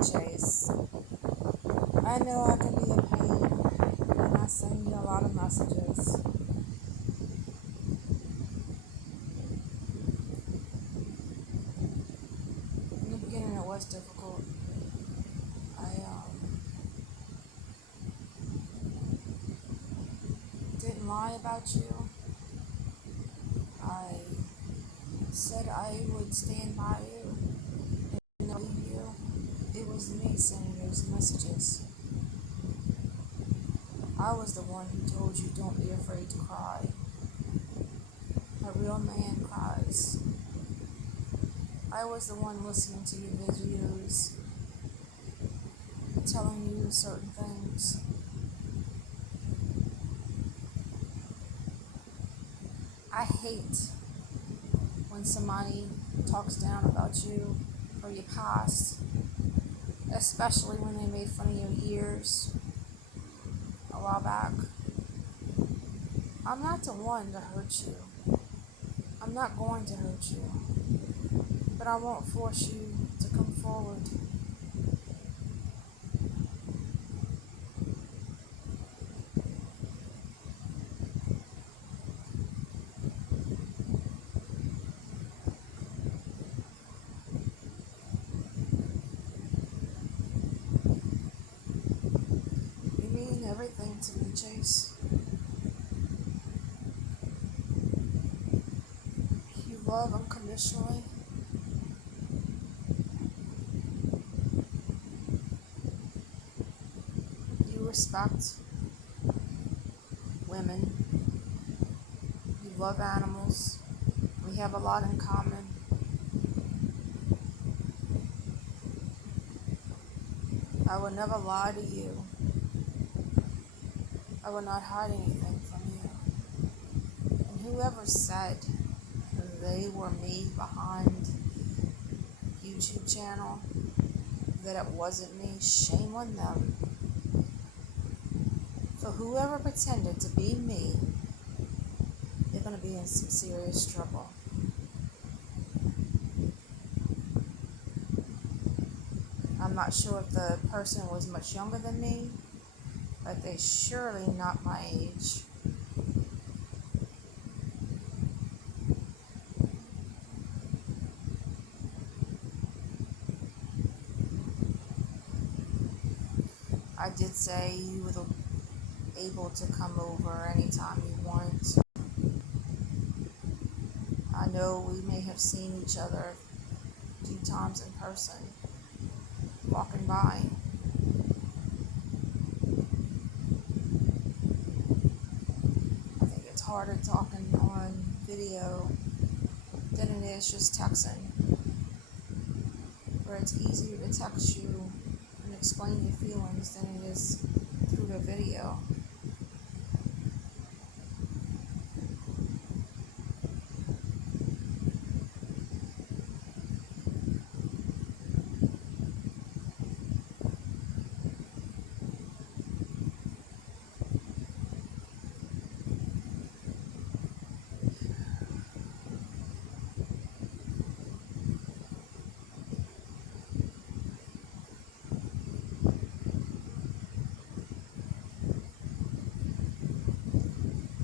Chase. I know I can be a pain and I send you a lot of messages. In the beginning, it was difficult. I didn't lie about you. I said I would stand by you and not leave you. It was me sending those messages. I was the one who told you don't be afraid to cry. A real man cries. I was the one listening to your videos, telling you certain things. I hate when somebody talks down about you or your past, especially when they made fun of your ears a while back. I'm not the one to hurt you. I'm not going to hurt you, but I won't force you to come forward. You mean everything to me, Chase. You love unconditionally. You respect women. You love animals. We have a lot in common. I would never lie to you. I would not hide anything from you. And whoever said they were me behind YouTube channel, that it wasn't me, shame on them. For whoever pretended to be me, they're going to be in some serious trouble. I'm not sure if the person was much younger than me, but they surely not my age. I did say you were able to come over anytime you want. I know we may have seen each other a few times in person, walking by. I think it's harder talking on video than it is just texting, where it's easier to text you and explain your feelings than it is through the video.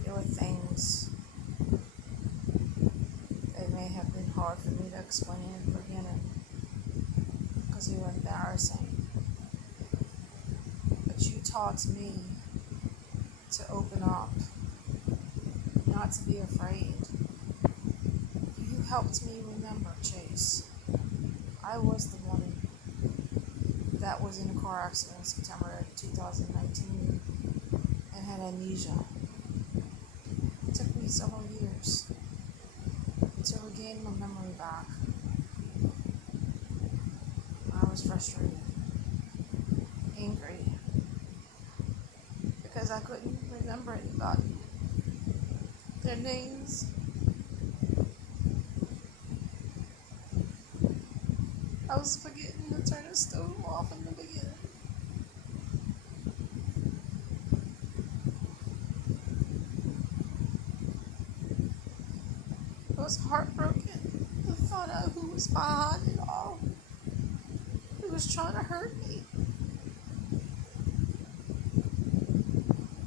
There were things that may have been hard for me to explain in the beginning because they were embarrassing. But you taught me to open up, not to be afraid. You helped me remember, Chase. I was the woman that was in a car accident in September 2019 and had amnesia. It took me several years to regain my memory back. I was frustrated, angry, because I couldn't remember anybody, their names. I was forgetting to turn the stove off in the beginning. I was heartbroken to find out who was behind it all, who was trying to hurt me.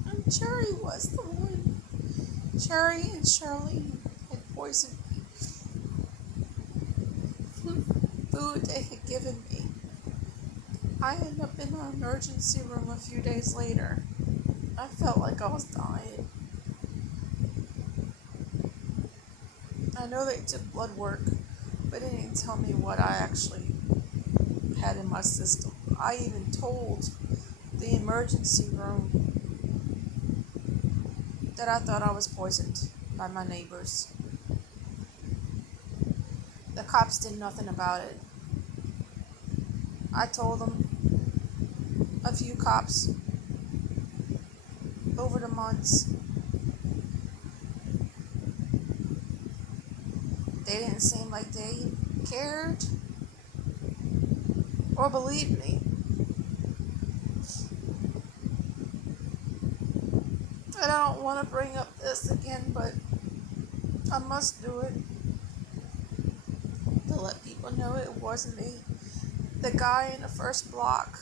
And Cherry was the one. Cherry and Charlene had poisoned me. Food they had given me. I ended up in the emergency room a few days later. I felt like I was dying. I know they took blood work, but they didn't tell me what I actually had in my system. I even told the emergency room that I thought I was poisoned by my neighbors. The cops did nothing about it. I told them, a few cops, over the months. They didn't seem like they cared or believed me. And I don't want to bring up this again, but I must do it to let people know it wasn't me. The guy in the first block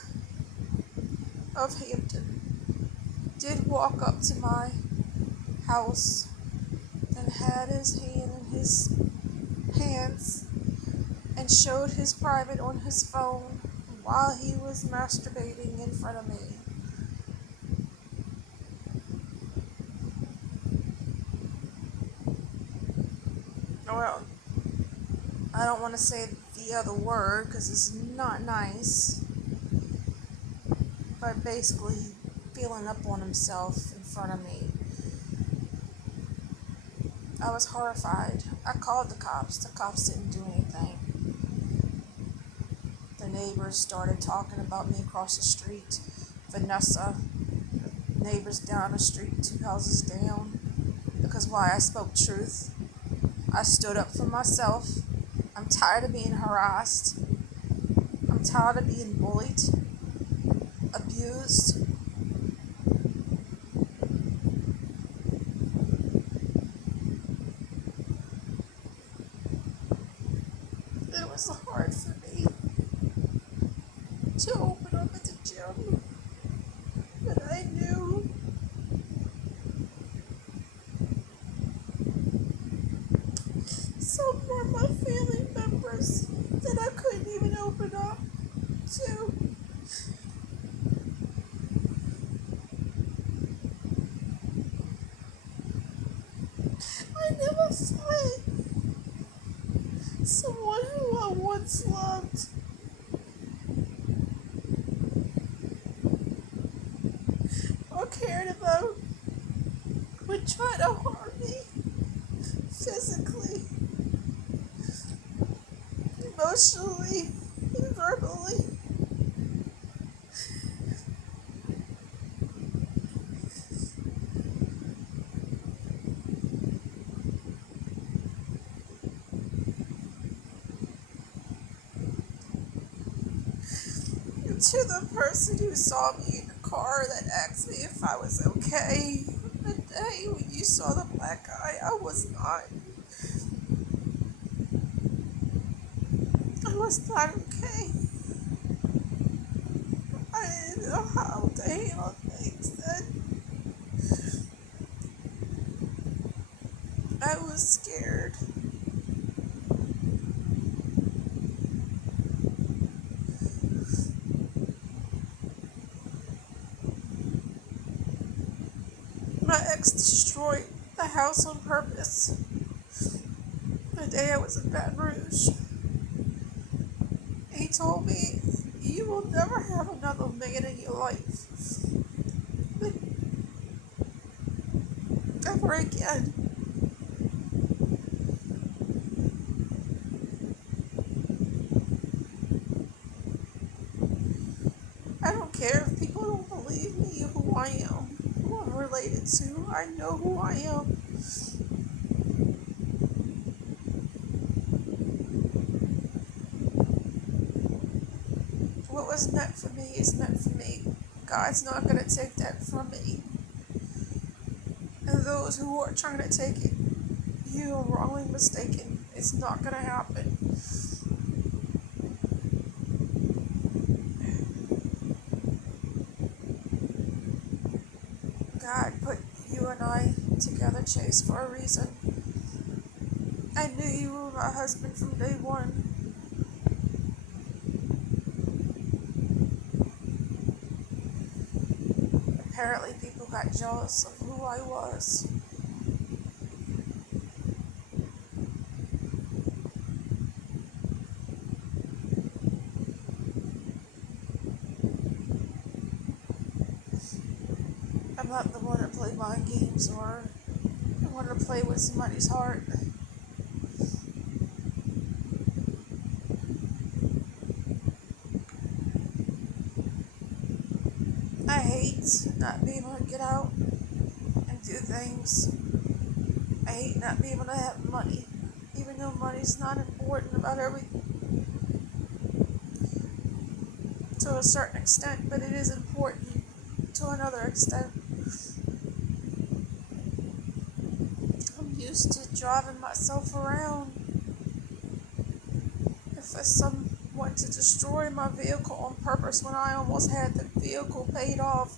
of Hampton did walk up to my house and had his hand in his pants and showed his private on his phone while he was masturbating in front of me. Well, I don't want to say the other word because it's not nice, but basically feeling up on himself in front of me. I was horrified. I called the cops. The cops didn't do anything. The neighbors started talking about me across the street. Vanessa, neighbors down the street, 2 houses down. Because why? I spoke truth. I stood up for myself. I'm tired of being harassed. I'm tired of being bullied, abused. It was hard for me to open up at the gym, but I knew some were my family members that I couldn't even open up to. I never fought someone who I once loved. Or cared about would try to harm me physically, emotionally, and verbally. And to the person who saw me in the car that asked me if I was okay, the day when you saw the black eye, I was not. I was not okay. I didn't know how to handle things then. I was scared. My ex destroyed the house on purpose the day I was in Baton Rouge. He told me, you will never have another man in your life. Ever again. I don't care if people don't believe me or who I am, who I'm related to. I know who I am. What was meant for me is meant for me. God's not going to take that from me. And those who are trying to take it, you are wrongly mistaken. It's not going to happen. together, Chase, for a reason. I knew you were my husband from day one. Apparently, people got jealous of who I was. I'm not the one to play mind games or the one to play with somebody's heart. I hate not being able to get out and do things. I hate not being able to have money, even though money's not important about everything to a certain extent, but it is important to another extent. I'm used to driving myself around. If someone to destroy my vehicle on purpose when I almost had the vehicle paid off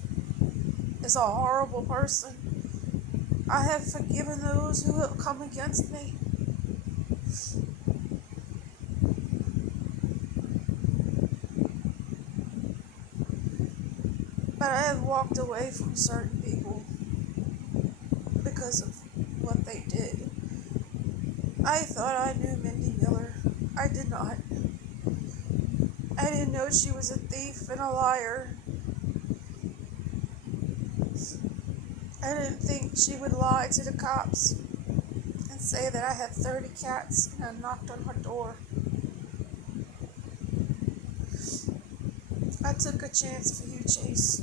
is a horrible person. I have forgiven those who have come against me. But I have walked away from certain people because of what they did. I thought I knew Mindy Miller. I did not. I didn't know she was a thief and a liar. I didn't think she would lie to the cops and say that I had 30 cats and I knocked on her door. I took a chance for you, Chase.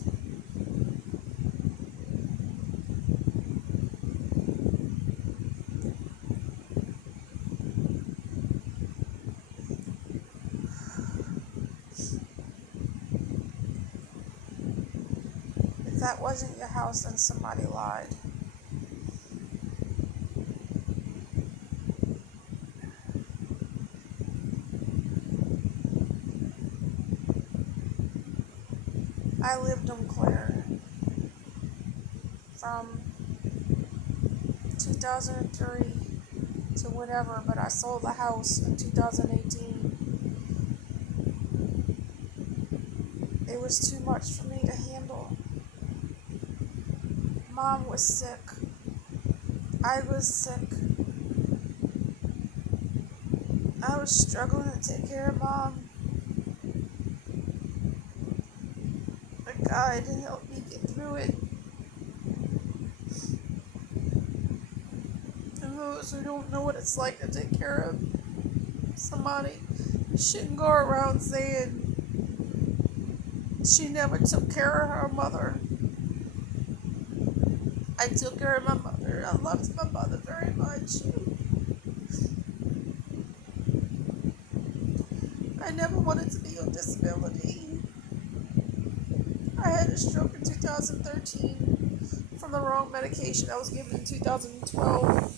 If that wasn't your house, then somebody lied. I lived on Claire from 2003 to whatever, but I sold the house in 2018. It was too much for me to handle. Mom was sick. I was sick. I was struggling to take care of Mom. But God helped me get through it. And those who don't know what it's like to take care of somebody shouldn't go around saying she never took care of her mother. I took care of my mother. I loved my mother very much. I never wanted to be on disability. I had a stroke in 2013 from the wrong medication I was given in 2012.